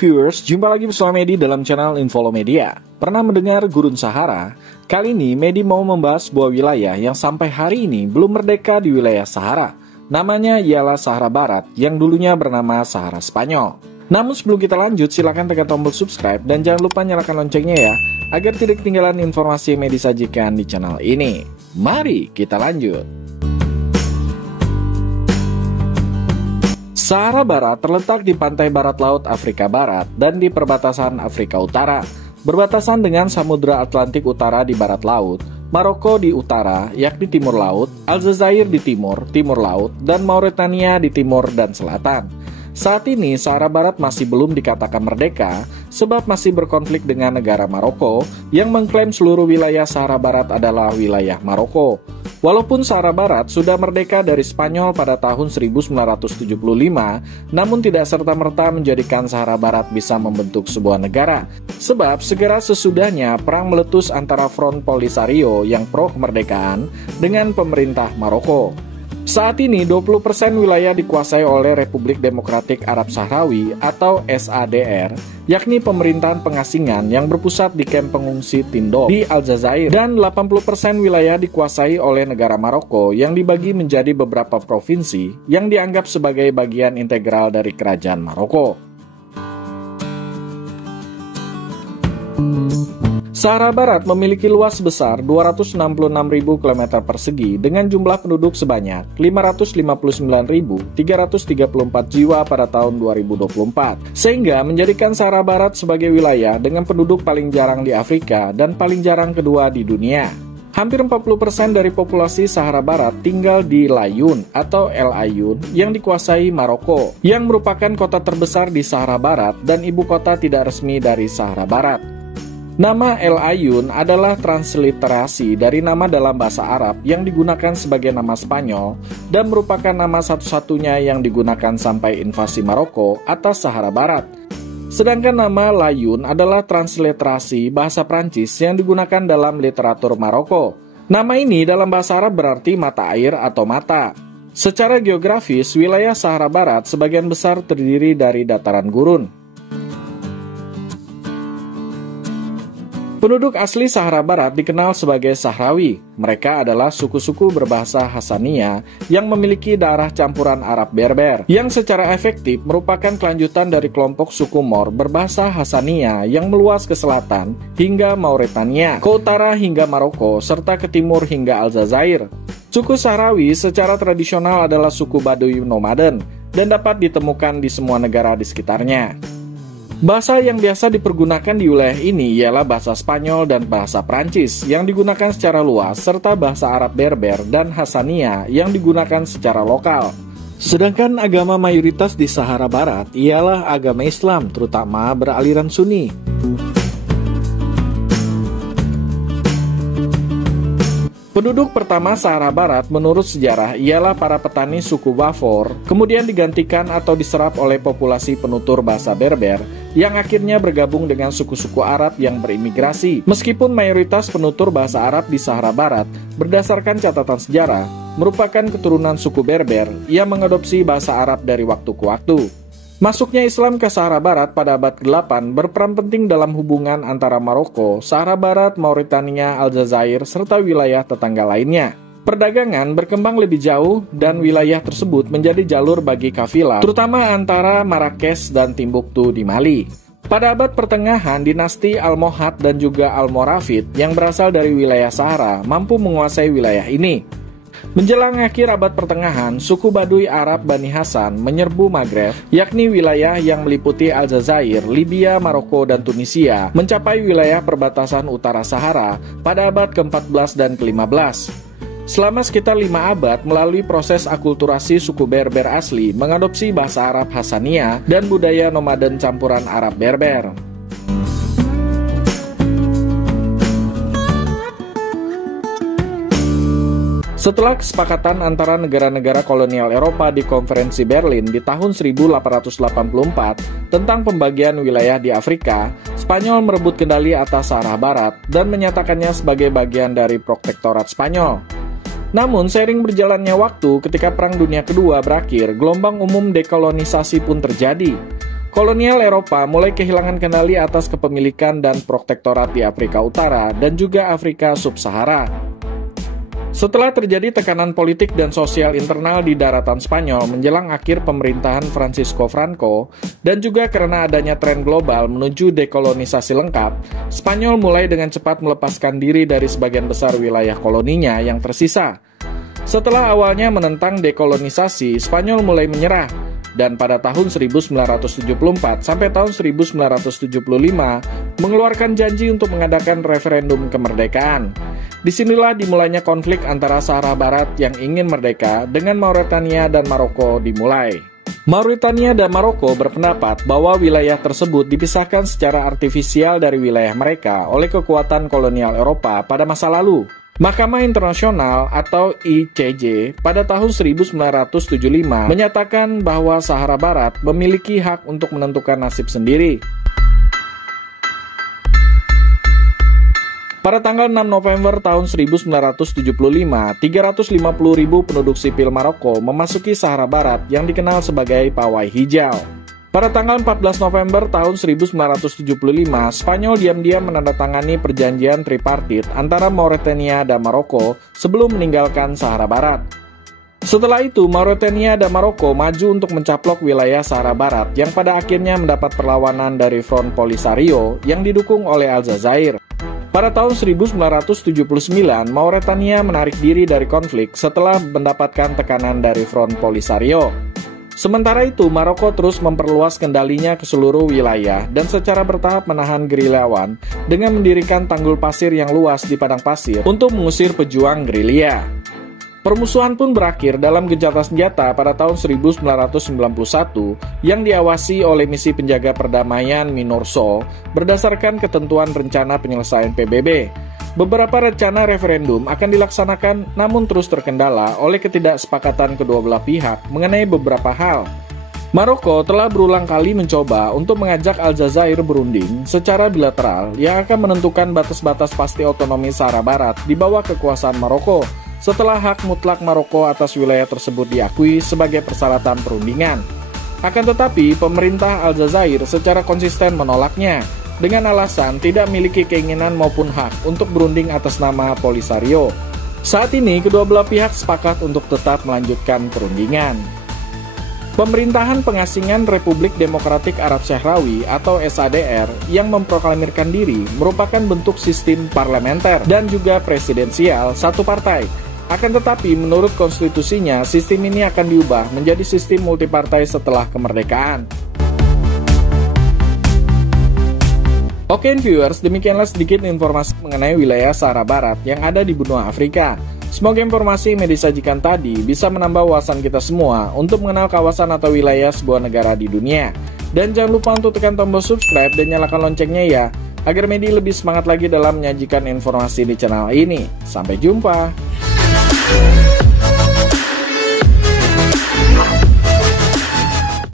viewers, jumpa lagi bersama Medi dalam channel Infolomedia. Pernah mendengar Gurun Sahara? Kali ini Medi mau membahas sebuah wilayah yang sampai hari ini belum merdeka di wilayah Sahara. Namanya ialah Sahara Barat yang dulunya bernama Sahara Spanyol. Namun sebelum kita lanjut, silakan tekan tombol subscribe dan jangan lupa nyalakan loncengnya ya, agar tidak ketinggalan informasi yang Medi sajikan di channel ini. Mari kita lanjut. Sahara Barat terletak di pantai barat laut Afrika Barat dan di perbatasan Afrika Utara. Berbatasan dengan Samudra Atlantik Utara di barat laut, Maroko di utara, yakni timur laut, Aljazair di timur, timur laut, dan Mauritania di timur dan selatan. Saat ini Sahara Barat masih belum dikatakan merdeka sebab masih berkonflik dengan negara Maroko yang mengklaim seluruh wilayah Sahara Barat adalah wilayah Maroko. Walaupun Sahara Barat sudah merdeka dari Spanyol pada tahun 1975, namun tidak serta-merta menjadikan Sahara Barat bisa membentuk sebuah negara. Sebab segera sesudahnya perang meletus antara Front Polisario yang pro kemerdekaan dengan pemerintah Maroko. Saat ini 20% wilayah dikuasai oleh Republik Demokratik Arab Sahrawi atau SADR, yakni pemerintahan pengasingan yang berpusat di kamp pengungsi Tindouf di Aljazair, dan 80% wilayah dikuasai oleh negara Maroko yang dibagi menjadi beberapa provinsi yang dianggap sebagai bagian integral dari kerajaan Maroko. Sahara Barat memiliki luas sebesar 266.000 km persegi dengan jumlah penduduk sebanyak 559.334 jiwa pada tahun 2024, sehingga menjadikan Sahara Barat sebagai wilayah dengan penduduk paling jarang di Afrika dan paling jarang kedua di dunia. Hampir 40% dari populasi Sahara Barat tinggal di Layun atau El Aaiun yang dikuasai Maroko, yang merupakan kota terbesar di Sahara Barat dan ibu kota tidak resmi dari Sahara Barat. Nama El Aaiun adalah transliterasi dari nama dalam bahasa Arab yang digunakan sebagai nama Spanyol dan merupakan nama satu-satunya yang digunakan sampai invasi Maroko atas Sahara Barat. Sedangkan nama Layun adalah transliterasi bahasa Prancis yang digunakan dalam literatur Maroko. Nama ini dalam bahasa Arab berarti mata air atau mata. Secara geografis, wilayah Sahara Barat sebagian besar terdiri dari dataran gurun. Penduduk asli Sahara Barat dikenal sebagai Sahrawi. Mereka adalah suku-suku berbahasa Hassania yang memiliki darah campuran Arab Berber, yang secara efektif merupakan kelanjutan dari kelompok suku Mor berbahasa Hassania yang meluas ke selatan hingga Mauritania, ke utara hingga Maroko, serta ke timur hingga Aljazair. Suku Sahrawi secara tradisional adalah suku Baduy nomaden dan dapat ditemukan di semua negara di sekitarnya. Bahasa yang biasa dipergunakan di wilayah ini ialah bahasa Spanyol dan bahasa Prancis yang digunakan secara luas, serta bahasa Arab Berber dan Hassania yang digunakan secara lokal. Sedangkan agama mayoritas di Sahara Barat ialah agama Islam, terutama beraliran Sunni. Penduduk pertama Sahara Barat menurut sejarah ialah para petani suku Bafor, kemudian digantikan atau diserap oleh populasi penutur bahasa Berber yang akhirnya bergabung dengan suku-suku Arab yang berimigrasi. Meskipun mayoritas penutur bahasa Arab di Sahara Barat berdasarkan catatan sejarah merupakan keturunan suku Berber yang mengadopsi bahasa Arab dari waktu ke waktu. Masuknya Islam ke Sahara Barat pada abad ke-8 berperan penting dalam hubungan antara Maroko, Sahara Barat, Mauritania, Aljazair, serta wilayah tetangga lainnya. Perdagangan berkembang lebih jauh dan wilayah tersebut menjadi jalur bagi kafilah, terutama antara Marrakesh dan Timbuktu di Mali. Pada abad pertengahan, dinasti Almohad dan juga Almoravid yang berasal dari wilayah Sahara mampu menguasai wilayah ini. Menjelang akhir abad pertengahan, suku Baduy Arab Bani Hasan menyerbu Maghreb, yakni wilayah yang meliputi Aljazair, Libya, Maroko, dan Tunisia, mencapai wilayah perbatasan utara Sahara pada abad ke-14 dan ke-15. Selama sekitar 5 abad, melalui proses akulturasi suku Berber asli mengadopsi bahasa Arab Hassania dan budaya nomaden campuran Arab Berber. Setelah kesepakatan antara negara-negara kolonial Eropa di Konferensi Berlin di tahun 1884 tentang pembagian wilayah di Afrika, Spanyol merebut kendali atas Sahara Barat dan menyatakannya sebagai bagian dari protektorat Spanyol. Namun, seiring berjalannya waktu ketika Perang Dunia Kedua berakhir, gelombang umum dekolonisasi pun terjadi. kolonial Eropa mulai kehilangan kendali atas kepemilikan dan protektorat di Afrika Utara dan juga Afrika Sub-Sahara. Setelah terjadi tekanan politik dan sosial internal di daratan Spanyol menjelang akhir pemerintahan Francisco Franco, dan juga karena adanya tren global menuju dekolonisasi lengkap, Spanyol mulai dengan cepat melepaskan diri dari sebagian besar wilayah koloninya yang tersisa. Setelah awalnya menentang dekolonisasi, Spanyol mulai menyerah, dan pada tahun 1974 sampai tahun 1975 mengeluarkan janji untuk mengadakan referendum kemerdekaan. Disinilah dimulainya konflik antara Sahara Barat yang ingin merdeka dengan Mauretania dan Maroko dimulai. Mauretania dan Maroko berpendapat bahwa wilayah tersebut dipisahkan secara artifisial dari wilayah mereka oleh kekuatan kolonial Eropa pada masa lalu. Mahkamah Internasional atau ICJ pada tahun 1975 menyatakan bahwa Sahara Barat memiliki hak untuk menentukan nasib sendiri. Pada tanggal 6 November tahun 1975, 350.000 penduduk sipil Maroko memasuki Sahara Barat yang dikenal sebagai Pawai Hijau. Pada tanggal 14 November tahun 1975, Spanyol diam-diam menandatangani perjanjian tripartit antara Mauretania dan Maroko sebelum meninggalkan Sahara Barat. Setelah itu, Mauretania dan Maroko maju untuk mencaplok wilayah Sahara Barat yang pada akhirnya mendapat perlawanan dari Front Polisario yang didukung oleh Aljazair. Pada tahun 1979, Mauretania menarik diri dari konflik setelah mendapatkan tekanan dari Front Polisario. Sementara itu, Maroko terus memperluas kendalinya ke seluruh wilayah dan secara bertahap menahan gerilyawan dengan mendirikan tanggul pasir yang luas di padang pasir untuk mengusir pejuang gerilya. Permusuhan pun berakhir dalam gencatan senjata pada tahun 1991 yang diawasi oleh misi penjaga perdamaian MINURSO berdasarkan ketentuan rencana penyelesaian PBB. Beberapa rencana referendum akan dilaksanakan namun terus terkendala oleh ketidaksepakatan kedua belah pihak mengenai beberapa hal. Maroko telah berulang kali mencoba untuk mengajak Aljazair berunding secara bilateral yang akan menentukan batas-batas pasti otonomi Sahara Barat di bawah kekuasaan Maroko, setelah hak mutlak Maroko atas wilayah tersebut diakui sebagai persyaratan perundingan. Akan tetapi, pemerintah Aljazair secara konsisten menolaknya, dengan alasan tidak memiliki keinginan maupun hak untuk berunding atas nama Polisario. Saat ini, kedua belah pihak sepakat untuk tetap melanjutkan perundingan. Pemerintahan pengasingan Republik Demokratik Arab Syahrawi atau SADR yang memproklamirkan diri merupakan bentuk sistem parlementer dan juga presidensial satu partai. Akan tetapi, menurut konstitusinya, sistem ini akan diubah menjadi sistem multipartai setelah kemerdekaan. Oke viewers, demikianlah sedikit informasi mengenai wilayah Sahara Barat yang ada di benua Afrika. Semoga informasi yang disajikan tadi bisa menambah wawasan kita semua untuk mengenal kawasan atau wilayah sebuah negara di dunia. Dan jangan lupa untuk tekan tombol subscribe dan nyalakan loncengnya ya, agar Medi lebih semangat lagi dalam menyajikan informasi di channel ini. Sampai jumpa!